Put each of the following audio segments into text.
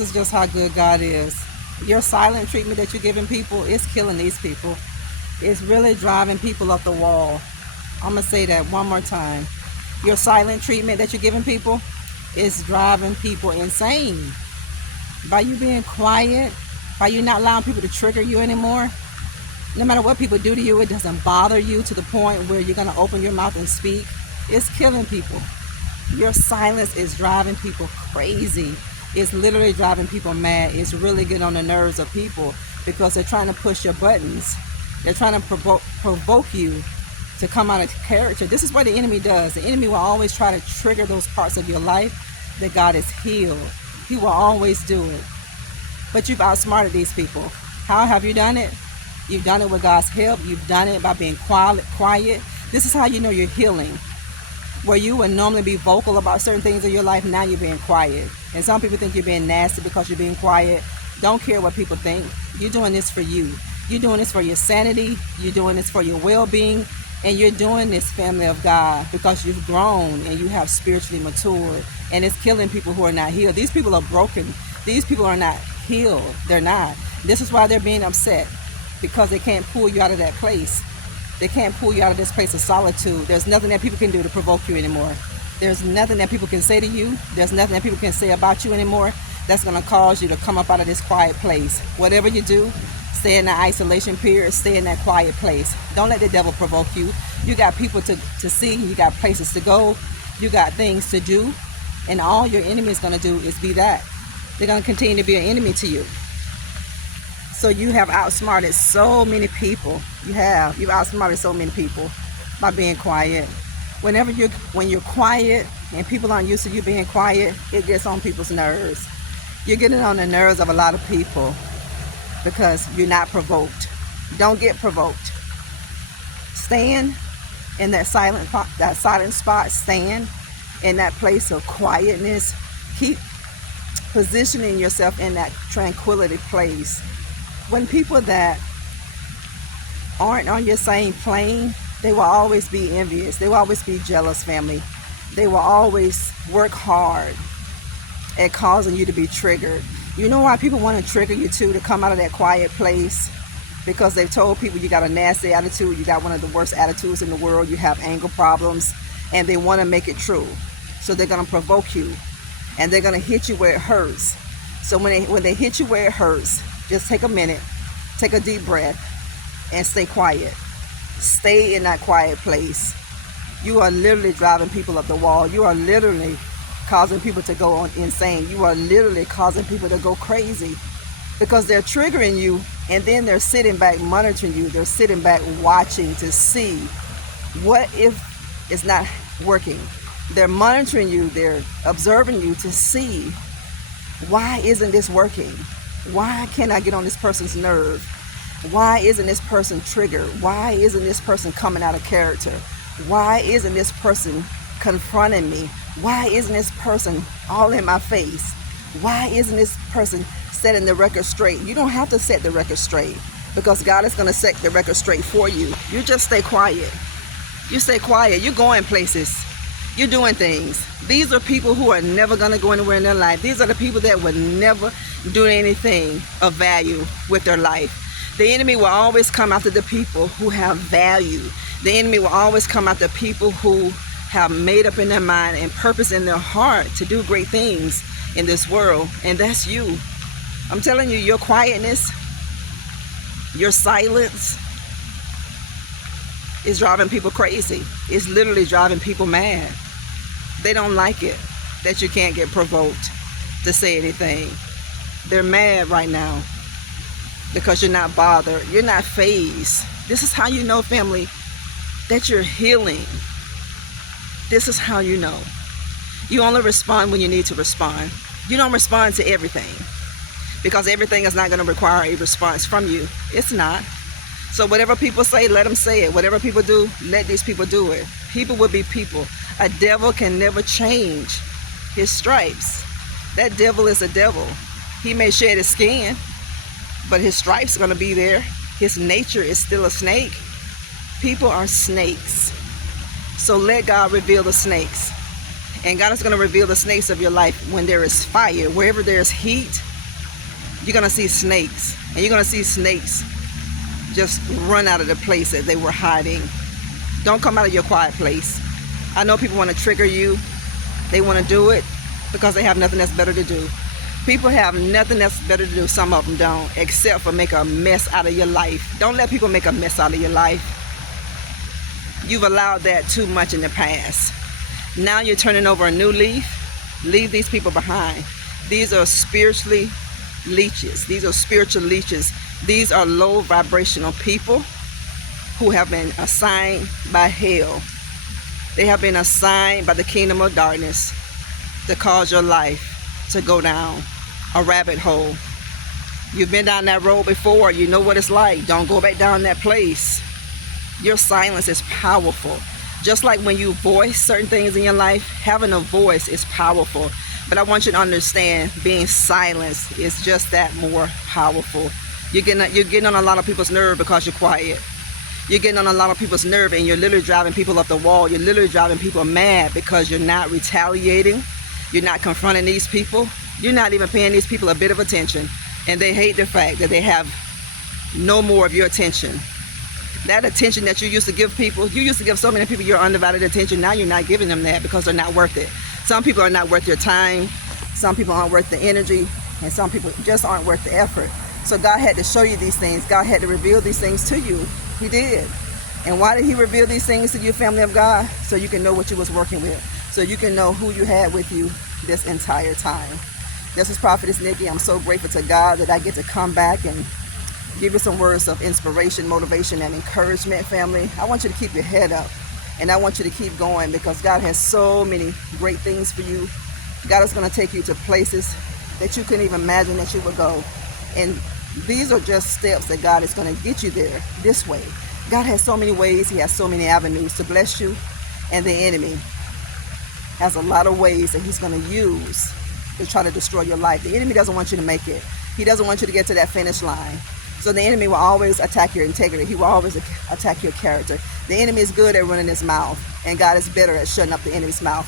this is just how good God is. Your silent treatment that you're giving people is killing these people. It's really driving people up the wall. I'm going to say that one more time. Your silent treatment that you're giving people is driving people insane. By you being quiet, by you not allowing people to trigger you anymore, no matter what people do to you, it doesn't bother you to the point where you're going to open your mouth and speak. It's killing people. Your silence is driving people crazy. It's literally driving people mad. It's really getting on the nerves of people because they're trying to push your buttons. They're trying to provoke you to come out of character. This is what the enemy does. The enemy will always try to trigger those parts of your life that God has healed. He will always do it. But you've outsmarted these people. How have you done it? You've done it with God's help. You've done it by being quiet. This is how you know you're healing. Where you would normally be vocal about certain things in your life, now you're being quiet. And some people think you're being nasty because you're being quiet. Don't care what people think. You're doing this for you. You're doing this for your sanity. You're doing this for your well-being. And you're doing this, family of God, because you've grown and you have spiritually matured. And it's killing people who are not healed. These people are broken. These people are not healed. They're not. This is why they're being upset, because they can't pull you out of that place. They can't pull you out of this place of solitude. There's nothing that people can do to provoke you anymore. There's nothing that people can say to you. There's nothing that people can say about you anymore that's going to cause you to come up out of this quiet place. Whatever you do, stay in that isolation period. Stay in that quiet place. Don't let the devil provoke you. You got people to see. You got places to go. You got things to do. And all your enemy is going to do is be that. They're going to continue to be an enemy to you. So you have outsmarted so many people. You've outsmarted so many people by being quiet. When you're quiet and people aren't used to you being quiet, it gets on people's nerves. You're getting on the nerves of a lot of people because you're not provoked. Don't get provoked. Stand in that silent spot. Stand in that place of quietness. Keep positioning yourself in that tranquility place. When people that aren't on your same plane, they will always be envious. They will always be jealous, family. They will always work hard at causing you to be triggered. You know why people want to trigger you too, to come out of that quiet place? Because they've told people you got a nasty attitude, you got one of the worst attitudes in the world, you have anger problems, and they want to make it true. So they're going to provoke you, and they're going to hit you where it hurts. So when they hit you where it hurts, just take a minute, take a deep breath, and stay quiet. Stay in that quiet place. You are literally driving people up the wall. You are literally causing people to go on insane. You are literally causing people to go crazy because they're triggering you, and then they're sitting back monitoring you. They're sitting back watching to see what if it's not working. They're monitoring you. They're observing you to see, why isn't this working? Why can't I get on this person's nerve? Why isn't this person triggered? Why isn't this person coming out of character? Why isn't this person confronting me? Why isn't this person all in my face? Why isn't this person setting the record straight? You don't have to set the record straight, because God is going to set the record straight for you. You just stay quiet. You stay quiet. You're going places. You're doing things. These are people who are never going to go anywhere in their life. These are the people that would never do anything of value with their life. The enemy will always come after the people who have value. The enemy will always come after people who have made up in their mind and purpose in their heart to do great things in this world. And that's you. I'm telling you, your quietness, your silence is driving people crazy. It's literally driving people mad. They don't like it that you can't get provoked to say anything. They're mad right now because you're not bothered. You're not fazed. This is how you know, family, that you're healing. This is how you know. You only respond when you need to respond. You don't respond to everything, because everything is not going to require a response from you. It's not. So whatever people say, let them say it. Whatever people do, let these people do it. People will be people. A devil can never change his stripes. That devil is a devil. He may shed his skin, but his stripes are going to be there. His nature is still a snake. People are snakes. So let God reveal the snakes And God is going to reveal the snakes of your life when there is fire. Wherever there's heat, you're going to see snakes. And you're going to see snakes just run out of the place that they were hiding. Don't come out of your quiet place. I know people want to trigger you. They want to do it because they have nothing else better to do. People have nothing else better to do. Some of them don't, except for make a mess out of your life. Don't let people make a mess out of your life. You've allowed that too much in the past. Now you're turning over a new leaf. Leave these people behind. These are spiritually leeches. These are spiritual leeches. These are low vibrational people who have been assigned by hell. They have been assigned by the kingdom of darkness to cause your life to go down a rabbit hole. You've been down that road before. You know what it's like. Don't go back down that place. Your silence is powerful. Just like when you voice certain things in your life, having a voice is powerful. But I want you to understand, being silenced is just that more powerful. You're getting on a lot of people's nerve because you're quiet. You're getting on a lot of people's nerve, and you're literally driving people up the wall. You're literally driving people mad because you're not retaliating. You're not confronting these people. You're not even paying these people a bit of attention. And they hate the fact that they have no more of your attention. That attention that you used to give people, you used to give so many people your undivided attention. Now you're not giving them that because they're not worth it. Some people are not worth your time. Some people aren't worth the energy. And some people just aren't worth the effort. So God had to show you these things. God had to reveal these things to you. He did. And why did he reveal these things to you, family of God? So you can know what you was working with. So you can know who you had with you this entire time. This is Prophetess Nikki. I'm so grateful to God that I get to come back and give you some words of inspiration, motivation, and encouragement, family. I want you to keep your head up, and I want you to keep going because God has so many great things for you. God is going to take you to places that you couldn't even imagine that you would go. And these are just steps that God is going to get you there this way. God has so many ways. He has so many avenues to bless you, and the enemy has a lot of ways that he's going to use to try to destroy your life. The enemy doesn't want you to make it. He doesn't want you to get to that finish line. So the enemy will always attack your integrity. He will always attack your character. The enemy is good at running his mouth, and God is better at shutting up the enemy's mouth.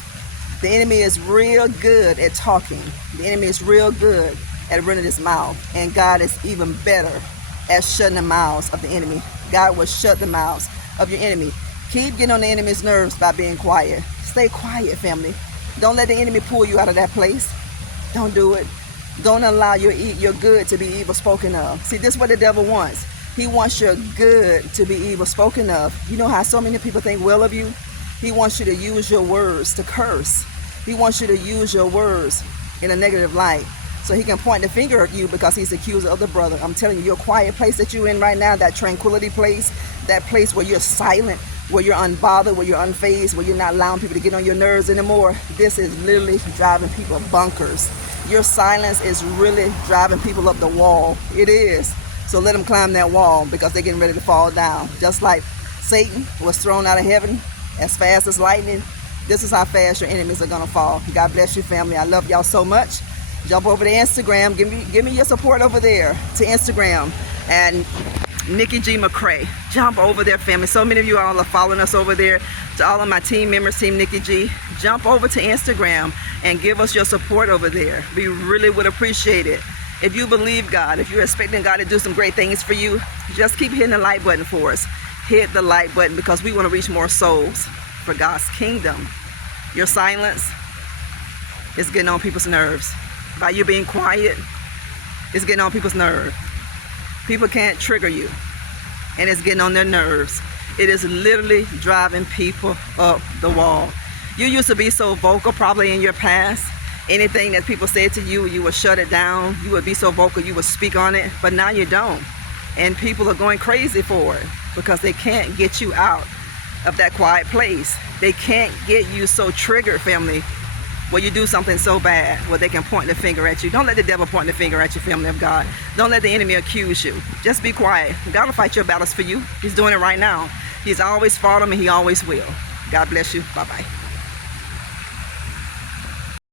The enemy is real good at talking. The enemy is real good at running his mouth, and God is even better at shutting the mouths of the enemy. God will shut the mouths of your enemy. Keep getting on the enemy's nerves by being quiet. Stay quiet, family. Don't let the enemy pull you out of that place. Don't do it. Don't allow your good to be evil spoken of. See, this is what the devil wants. He wants your good to be evil spoken of. You know how so many people think well of you? He wants you to use your words to curse. He wants you to use your words in a negative light, so he can point the finger at you because he's the accuser of the brother. I'm telling you, your quiet place that you're in right now, that tranquility place, that place where you're silent, where you're unbothered, where you're unfazed, where you're not allowing people to get on your nerves anymore, this is literally driving people bonkers. Your silence is really driving people up the wall. It is. So let them climb that wall because they're getting ready to fall down. Just like Satan was thrown out of heaven as fast as lightning, this is how fast your enemies are going to fall. God bless you, family. I love y'all so much. Jump over to Instagram. Give me your support over there to Instagram and Nikki McCray. Jump over there, family. So many of you all are following us over there. To all of my team members, Team Nikki G, jump over to Instagram and give us your support over there. We really would appreciate it. If you believe God, if you're expecting God to do some great things for you, just keep hitting the like button for us. Hit the like button because we want to reach more souls for God's kingdom. Your silence is getting on people's nerves. By you being quiet, it's getting on people's nerves. People can't trigger you, and it's getting on their nerves. It is literally driving people up the wall. You used to be so vocal probably in your past. Anything that people said to you, you would shut it down. You would be so vocal, you would speak on it, but now you don't. And people are going crazy for it because they can't get you out of that quiet place. They can't get you so triggered, family, where you do something so bad where they can point the finger at you. Don't let the devil point the finger at you, family of God. Don't let the enemy accuse you. Just be quiet. God will fight your battles for you. He's doing it right now. He's always fought them, and he always will. God bless you. Bye-bye.